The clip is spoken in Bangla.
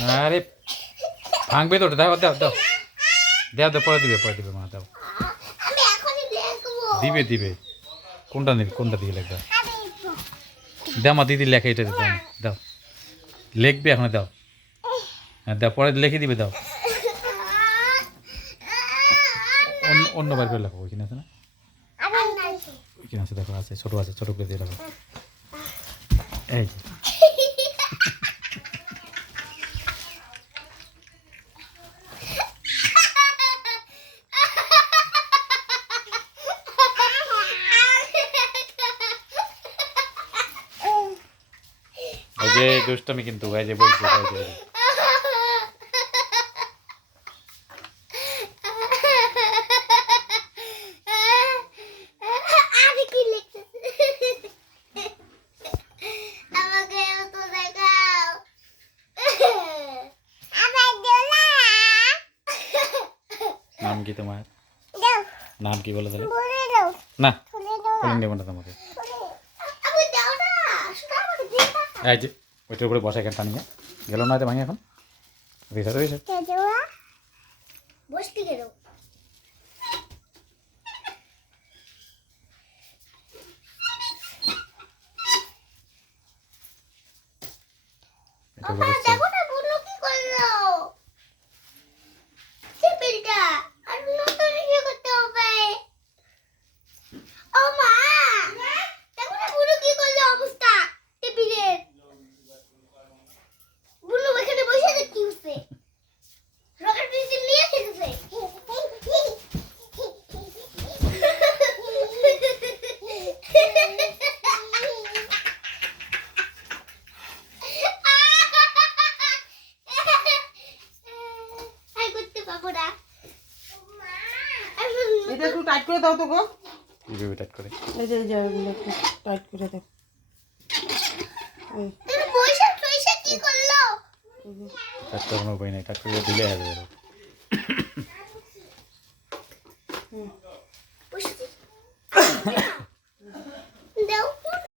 আরে ভাঙবে তো ওটা দাও দাও দাও। দাও দাও পরে দিবে পরে দিবে মা দাও। দিবে। দিবে কোনটা নিবে কোনটা দিয়ে লেখবে? দাও মা দিদি লেখা এটা দাও দাও। লিখবে এখন দাও। হ্যাঁ দাও পরে লিখে দিবে দাও। অন্য অন্য বার করে লেখো ওইখানে আছে না? ওইখানে আছে দেখো আছে ছোটো আছে ছোটো করে দিয়ে লেখো এই এই যে দুষ্টমি কিন্তু এই যে বলছি এই যে, নাম কি তোমার? নাম কি বলে তাহলে? না দাও। না তোমাকে আমি দাও না শুধু আমাকে দিয়ে দাও এই যে ওইটার উপরে বসে এখানটা টানিয়ে গেল না ভাঙে এখন? রয়েছে রয়েছে বসতে গেল। এটা বাবা বলেছে দেখো না বুনু কি করল টেবিলটা আর নতুন ইয়ে করতে হবে ও মা দেখো না বুনু কি করল অবস্থা টেবিলের বুনু এখানে বসে আছে কি হচ্ছে রকেট পেন্সিল নিয়ে খেলছে আর করতে পাবো না এটা একটু টাইট করে দাও তো গো। এইভাবে টাইট করে। এই যে এই একটু টাইট করে দাও। তুমি কি করল? টাইট করানোর উপায় নেই টাইট করে দিলে হবে।